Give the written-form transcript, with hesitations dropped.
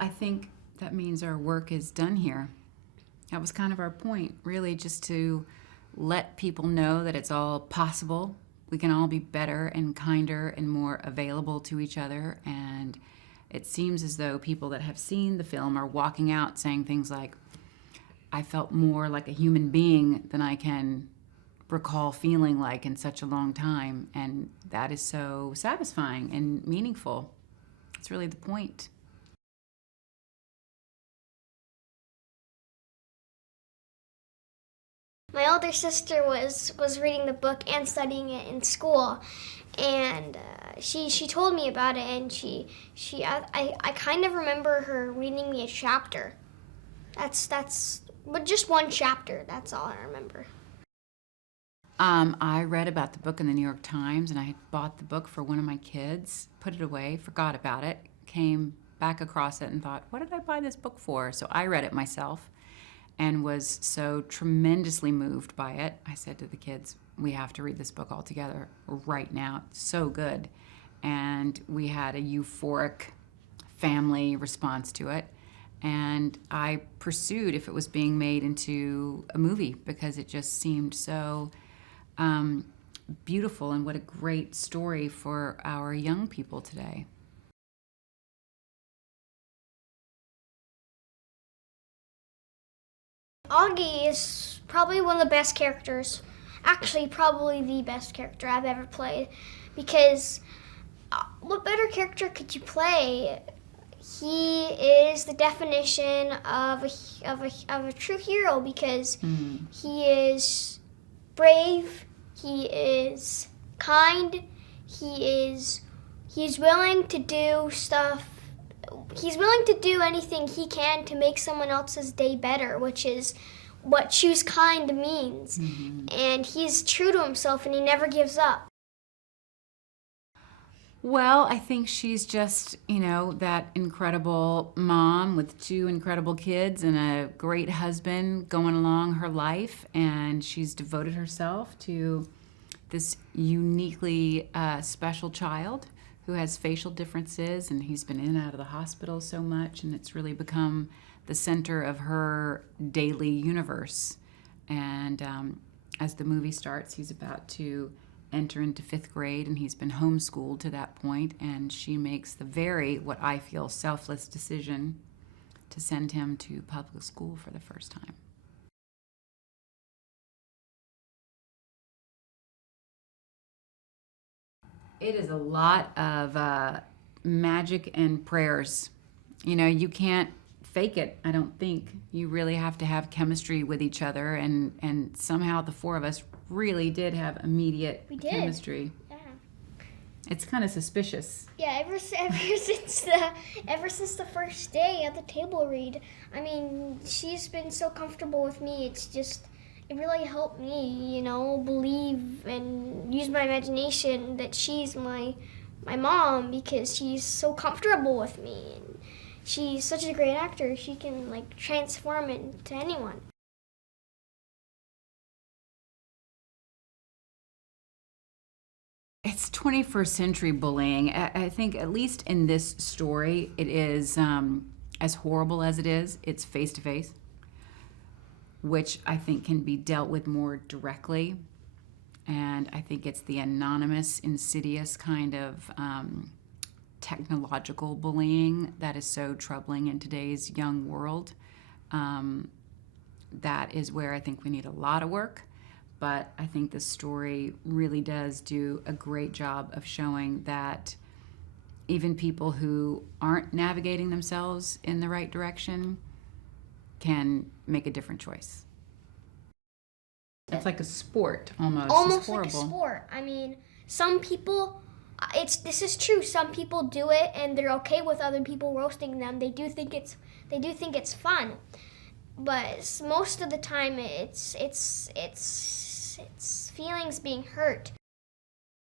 I think that means our work is done here. That was kind of our point, really, just to let people know that it's all possible. We can all be better and kinder and more available to each other. And it seems as though people that have seen the film are walking out saying things like, I felt more like a human being than I can recall feeling like in such a long time. And that is so satisfying and meaningful. It's really the point. My older sister was reading the book and studying it in school, and she told me about it, and I kind of remember her reading me a chapter. But just one chapter. That's all I remember. I read about the book in the New York Times, and I bought the book for one of my kids, put it away, forgot about it, came back across it and thought, what did I buy this book for? So I read it myself and was so tremendously moved by it. I said to the kids, we have to read this book all together right now. It's so good. And we had a euphoric family response to it. And I pursued if it was being made into a movie because it just seemed so beautiful, and what a great story for our young people today. Augie is probably one of the best characters. Actually, probably the best character I've ever played, because what better character could you play? He is the definition of a true hero because he is brave, he is kind, he's willing to do stuff. He's willing to do anything he can to make someone else's day better, which is what choose kind means. And he's true to himself and he never gives up. Well, I think she's just, that incredible mom with two incredible kids and a great husband going along her life. And she's devoted herself to this uniquely special child who has facial differences, and he's been in and out of the hospital so much, and it's really become the center of her daily universe. And as the movie starts, he's about to enter into 5th grade, and he's been homeschooled to that point, and she makes the what I feel, selfless decision to send him to public school for the first time. It is a lot of magic and prayers. You can't fake it, I don't think. You really have to have chemistry with each other, and somehow the four of us really did have immediate chemistry. Yeah. It's kind of suspicious. Yeah, ever since the first day at the table read, I mean, she's been so comfortable with me. It really helped me, believe and use my imagination that she's my mom, because she's so comfortable with me. And she's such a great actor. She can transform into anyone. It's 21st century bullying. I think, at least in this story, it is as horrible as it is. It's face to face, which I think can be dealt with more directly. And I think it's the anonymous, insidious kind of technological bullying that is so troubling in today's young world. That is where I think we need a lot of work. But I think the story really does do a great job of showing that even people who aren't navigating themselves in the right direction can make make a choice. It's like a sport almost. Almost it's horrible. like a sport. I mean, some people, this is true. Some people do it and they're okay with other people roasting them. They do think it's fun, but most of the time it's feelings being hurt.